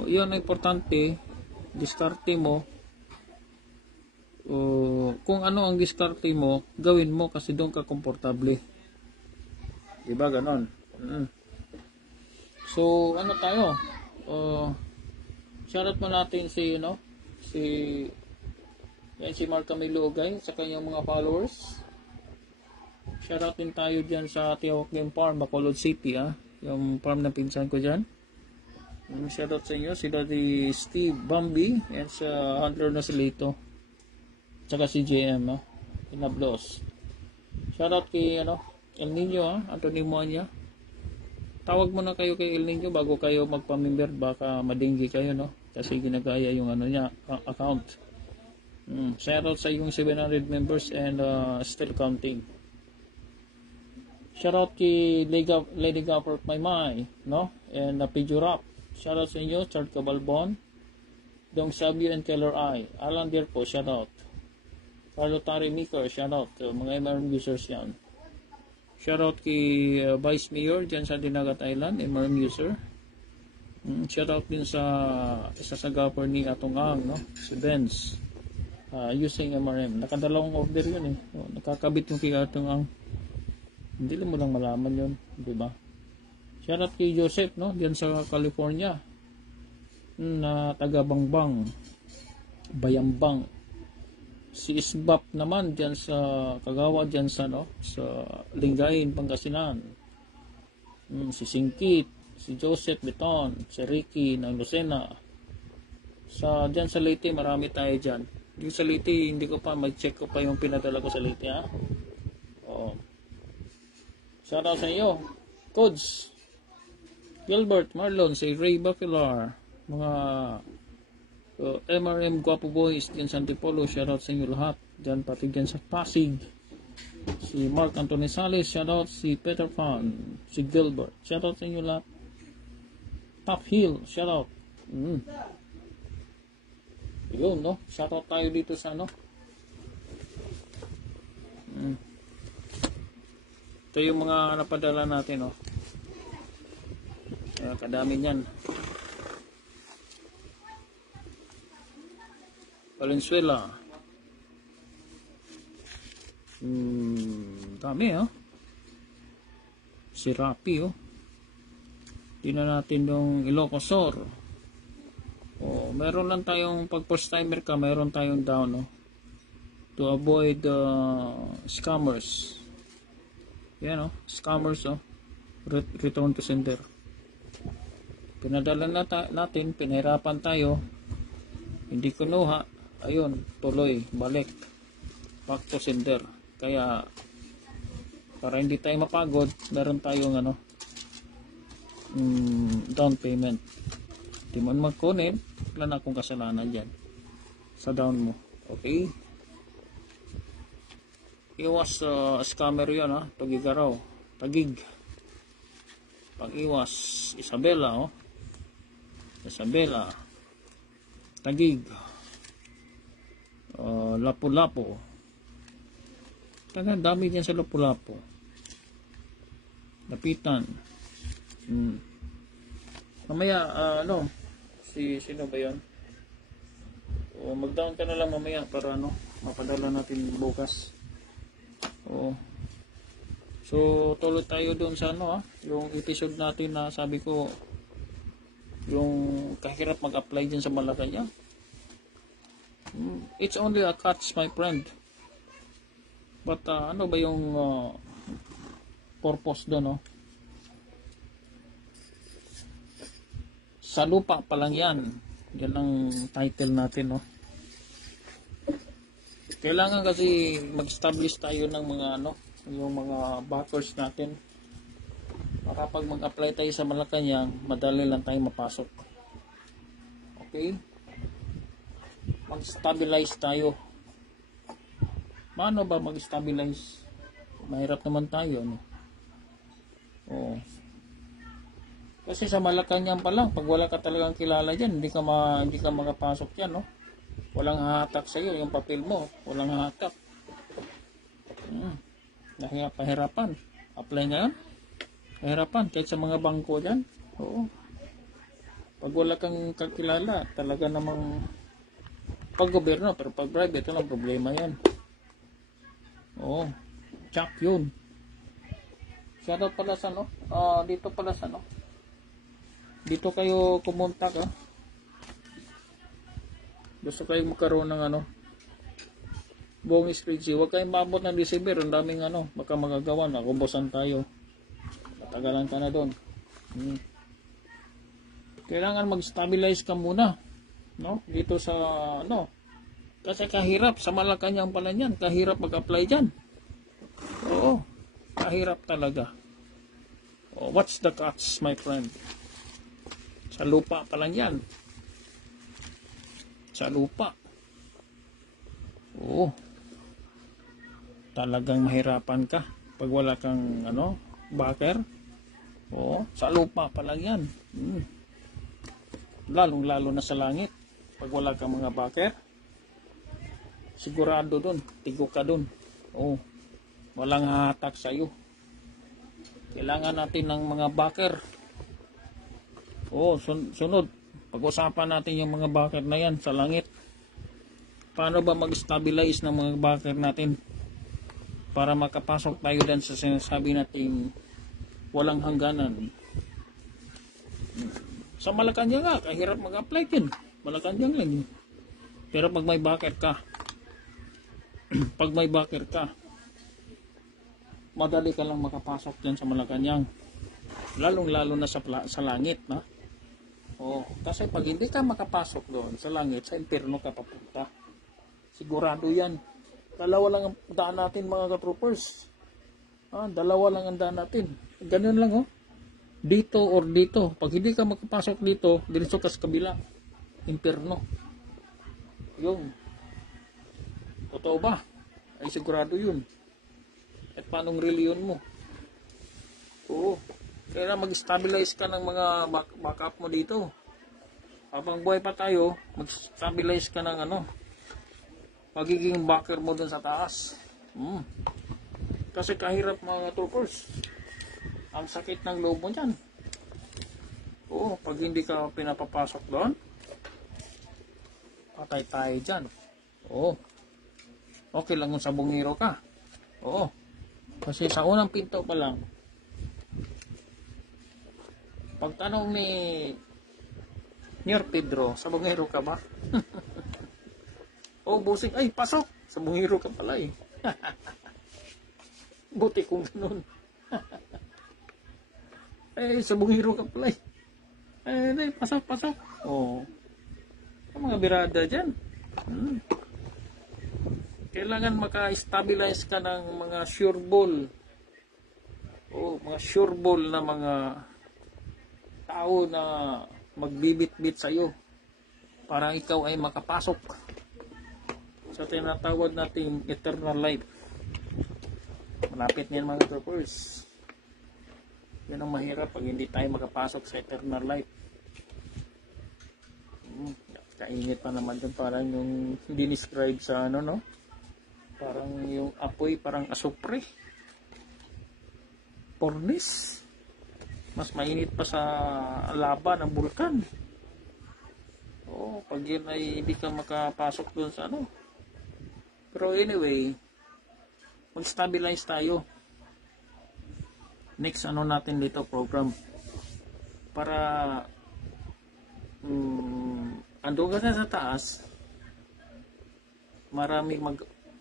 Yun ang importante, diskarte mo. Kung ano ang diskarte mo, gawin mo kasi doon ka komportable. Diba ganon? So, ano tayo? Shoutout mo natin si, si Mark Camilo Ugay sa kanyang mga followers. Shoutout din tayo dyan sa Tiawak Game Farm, Bacolod City, yung farm na pinsan ko dyan. Shoutout sa inyo, sila si Steve Bambi and sa Hunter Nasilito. Tsaka si JM, Inablos. Shoutout kay, El Nino, Anthony Moanya. Tawag muna kayo kay El Nino bago kayo magpamember, baka madinggi kayo, no? Kasi ginagaya yung niya, account. Shoutout sa yung 700 members and still counting. Shoutout kay Lady Gapper Maymay, no? And Pijo Rap. Shoutout sa inyo, Chard Cabalbon, Dong Sabio and Keller I. Alan Deer po, shoutout. Carlo Tari Maker, shoutout. Mga MRM users yan. Shoutout kay Vice Mayor dyan sa Dinagat Island, MRM user. Shoutout din sa isa sa gapper ni Atong Ang, no? Si Benz. Using MRM. Nakadalawang order yun, nakakabit yung kay Atong Ang. Hindi mo lang malaman yun, di ba? Shoutout kay Joseph, no? Diyan sa California. Na taga Bangbang. Bayambang. Si Isbap naman diyan sa Kagawa, diyan sa sa Lingayen, Pangasinan. Si Singkit, si Joseph Beton, si Ricky ng Lucena. Diyan sa Leyte, marami tayo diyan. Yung sa Leyte, hindi ko pa mag-check ko pa yung pinadala ko sa Leyte, ha. Shoutout sa iyo, Codes, Gilbert, Marlon, si Ray Bafilar, mga MRM Guapo Boys dyan sa Antipolo, shoutout sa inyo lahat dyan, pati dyan sa Pasig, si Mark Anthony Sales, shoutout si Peter Pan, si Gilbert, shoutout sa inyo lahat. Top Hill, shoutout. Yun, no? Shoutout tayo dito sa ano. Ito yung mga napadala natin, no? Kaya kadami niyan. Valenzuela. Dami, oh. Sirapi, oh. Tingnan natin yung Ilocosor. Oh, meron lang tayong pag first timer ka, meron tayong down, no? To avoid scammers. Yan, oh. Scammers, oh. Return to sender. Pinadala natin, pinahirapan tayo. Hindi kunuha. Ayun, tuloy, balik. Back to sender. Kaya, para hindi tayo mapagod, meron tayong ano, down payment. Di man magkunin, wala na akong kasalanan dyan sa down mo. Okay? Iwas scammer yun, ha? Tagigaraw. Tagig. Pag-iwas, Isabela, oh. Isabela. Tagig. Lapu-lapu. Taga dami dyan sa lapu-lapu. Lapitan. Mamaya, ano, sino ba yan? O, mag-down ka na lang mamaya para ano, mapadala natin bukas. O, so, tuloy tayo doon sa ano, yung episode natin na sabi ko, yung kahirap mag-apply dyan sa Malacanang. It's only a catch, my friend. But, ano ba yung purpose doon, no? Sa lupa pa lang yan. Yan ang title natin, no? Kailangan kasi mag-establish tayo ng mga ano, yung mga backers natin. Para pag mag-apply tayo sa Malacanang, madali lang tayo mapasok. Okay? Mag-stabilize tayo. Paano ba mag-stabilize? Mahirap naman tayo, no? Oo. Kasi sa Malacanang pa lang, pag wala ka talagang kilala dyan, hindi ka makapasok dyan, no? Walang hahatak sa iyo yung papel mo. Walang hahatak. Pahirapan. Apply ngayon. Pahirapan. Kahit sa mga bangko dyan. Oo. Pag wala kang kakilala, talaga namang pag gobyerno, pero pag private, walang problema yan. Oo. Check yun. Shoutout pala sa no? Dito pala sa no? Dito kayo kumontak, ha? Gusto kayong magkaroon ng ano, buong spreadsheet. Huwag kayong maabot ng December. Ang daming ano, baka magagawa na. Kubusan tayo. Matagalan ka na doon. Kailangan mag-stabilize ka muna, no? Dito sa ano. Kasi kahirap. Sa Malacanang pala yan. Kahirap mag-apply dyan. Oo. Kahirap talaga. Oh, what's the catch, my friend? Sa lupa pa lang yan. Sa lupa. Oo. Talagang mahirapan ka pag wala kang ano, backer. Oo. Sa lupa pa lang yan. Lalong-lalo na sa langit. Pag wala kang mga backer, sigurado dun. Tigo ka dun. Oo. Walang hahatak sa'yo. Kailangan natin ng mga backer. Oo, sunod. Pag-usapan natin yung mga backer na yan sa langit. Paano ba mag-stabilize ng mga backer natin para makapasok tayo din sa sinasabi natin walang hangganan. Sa Malacanang nga, kahirap mag-apply din. Malacanang lang yun. Pero pag may backer ka, madali ka lang makapasok din sa Malacanang. Lalong-lalo na sa langit, na? Oh, kasi pag hindi ka makapasok doon sa langit, sa impyerno ka papunta. Sigurado yan. Dalawa lang ang daan natin, mga ka-troopers. Dalawa lang ang daan natin. Ganun lang, oh. Dito or dito. Pag hindi ka makapasok dito, diretso ka sa kabila. Impyerno. Yung. Totoo ba? Ay sigurado yun. At paanong reliyon mo? Oo. Kaya mag-stabilize ka ng mga backup mo dito. habang buhay pa tayo, mag-stabilize ka ng ano, magiging backer mo dun sa taas. Kasi kahirap mga troopers. Ang sakit ng loob mo dyan. Oo, pag hindi ka pinapapasok doon, patay tayo dyan. Oo. Okay lang kung sa bungiro ka. Oo. Kasi sa unang pinto pa lang, pagtanong ni Nyor Pedro, sa bungiro ka ba? Oh, busing, ay, pasok! Sa bungiro ka pala eh. Buti kung ganun. Ay, sa bungiro ka pala eh. Ay, pasok, pasok. Oh. Ang mga birada dyan. Kailangan maka-stabilize ka ng mga sure ball. Oh, mga sure ball na mga tao na magbibit-bit sa'yo para ikaw ay makapasok sa tinatawag nating eternal life. Malapit niyan mga troopers. Yan ang mahirap pag hindi tayo makapasok sa eternal life. Kainit pa naman dun, parang yung dinescribe sa ano, no? Parang yung apoy, parang asupre. Pornis. Mas mainit pa sa lava ng bulkan. Oo, pag yun ay hindi ka makapasok dun sa ano. Pero anyway, mag-stabilize tayo. Next ano natin dito program. Para andun ka na sa taas, maraming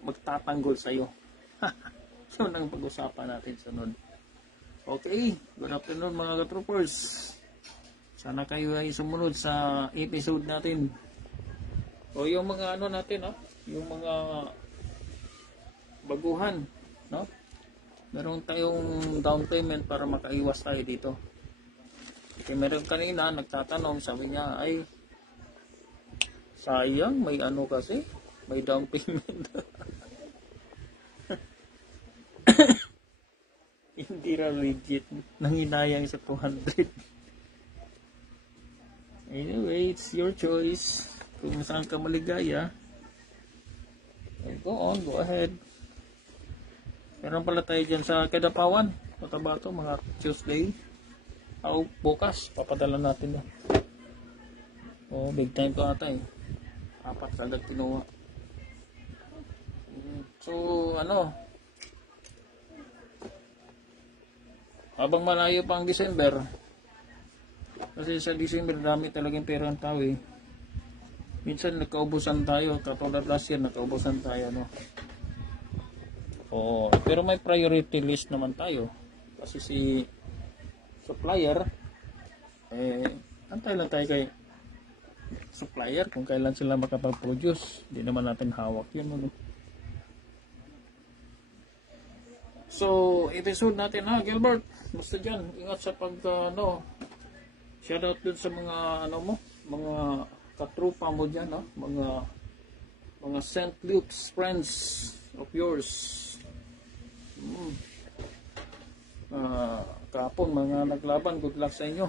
magtatanggol sa'yo. Yun ang pag-usapan natin sunod. Okay, good afternoon mga ka-troopers. Sana kayo ay sumunod sa episode natin. O yung mga ano natin, yung mga baguhan, no? Meron tayong down payment para makaiwas tayo dito. Kasi meron kanina nagtatanong, sabi niya, ay sayang, may ano kasi, may down payment. Hindi ra legit, nanginayang sa 200. Anyway, it's your choice. Kung saan ka maligaya, go on, go ahead. Meron pala tayo dyan sa Kadapawan, Cotabato, mga Tuesday. Bukas, papadala natin na. Oh, big time to ata eh. 4 agad kinuha. So, ano, habang malayo pa ang December, kasi sa December dami talagang pera ang tao eh. Minsan nagkaubusan tayo, katulad last year nagkaubusan tayo, no? Oo, pero may priority list naman tayo. Kasi si supplier, antay lang tayo kay supplier kung kailan sila makapag-produce. Hindi naman natin hawak yun, no? So, episode natin Gilbert, basta dyan, ingat sa shoutout dun sa mga mga katrupa mo dyan, mga St. Luke's friends of yours. Kapon mga naglaban, good luck sa inyo.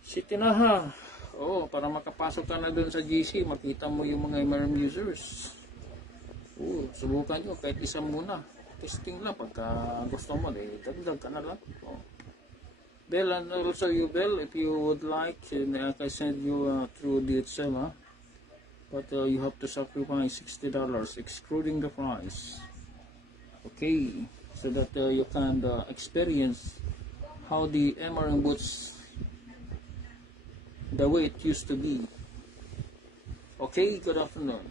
Si Tinaha, para makapasok ka na dun sa GC, makita mo yung mga MRM users. Subukan nyo kahit isa muna, testing lang, pagka gusto mo dagdag ka na lang. Bell, and also you Bell, if you would like, I can send you through DHL, but you have to sacrifice $60 excluding the price. Okay, so that you can experience how the MRM boots the way it used to be. Okay, good afternoon.